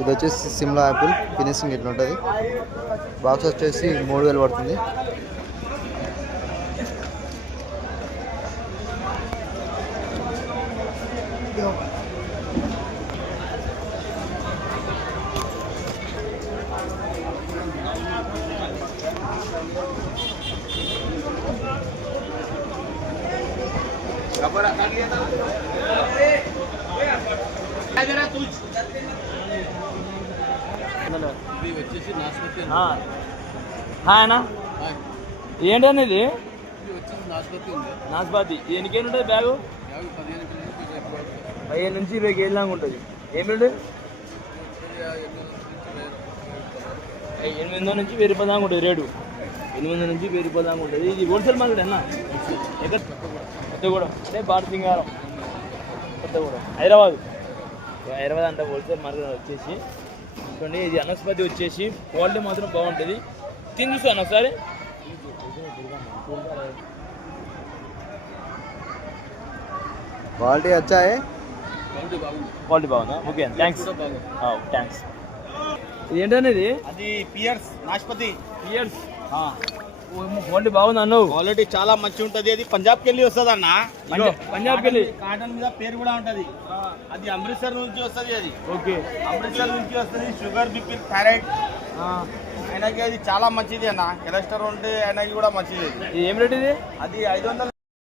ఇది వచ్చేసి Shimla Apple finishing ఇట్లా ఉంటుంది. బాక్స్ వచ్చేసి 3000 పడుతుంది. ఏంటన్నా ఇది? నాస్పాతి ఎన్నికేళ్ళు ఉంటుంది బ్యాగు? 15 నుంచి 20 కేజీ దాకా ఉంటుంది. ఏమిటి 800 నుంచి 1000 రూపాయలు దాకా ఉంటుంది రేటు. 800 నుంచి 1000 రూపాయలు దాకా ఉంటుంది. ఇది హోల్సేల్ మార్కెట్ అన్న? ఎక్కడ? కొత్తగూడెం అంటే బాటసింగారం, కొత్తగూడెం, హైదరాబాద్ అంటే హోల్సేల్ మార్కెట్ వచ్చేసి చూడండి. ఇది అనస్పతి వచ్చేసి క్వాలిటీ మాత్రం బాగుంటుంది. తిని చూస్తాను ఒకసారి. క్వాలిటీ అచ్చా హై, క్వాలిటీ బాగుందా? Okay thanks. థ్యాంక్స్. ఇది ఏంటనేది? అది పియర్స్ నాష్పతి. పియర్స్ క్వాలిటీ బాగుంది అన్న. క్వాలిటీ చాలా మంచి ఉంటది. అది పంజాబ్కి వెళ్ళి వస్తుంది అన్న. పంజాబ్కి వెళ్ళి కాటన్ మీద పేరు కూడా ఉంటది. అది అమృత్సర్ నుంచి వస్తుంది. అది ఓకే అమృత్సర్ నుంచి వస్తుంది. షుగర్, బీపీ, థైరాయిడ్ ఆయనకి అది చాలా మంచిది అన్న. కొలెస్ట్రాల్ ఉంటే ఆయనకి కూడా మంచిది. ఏం రేట్ ఇది? అది 500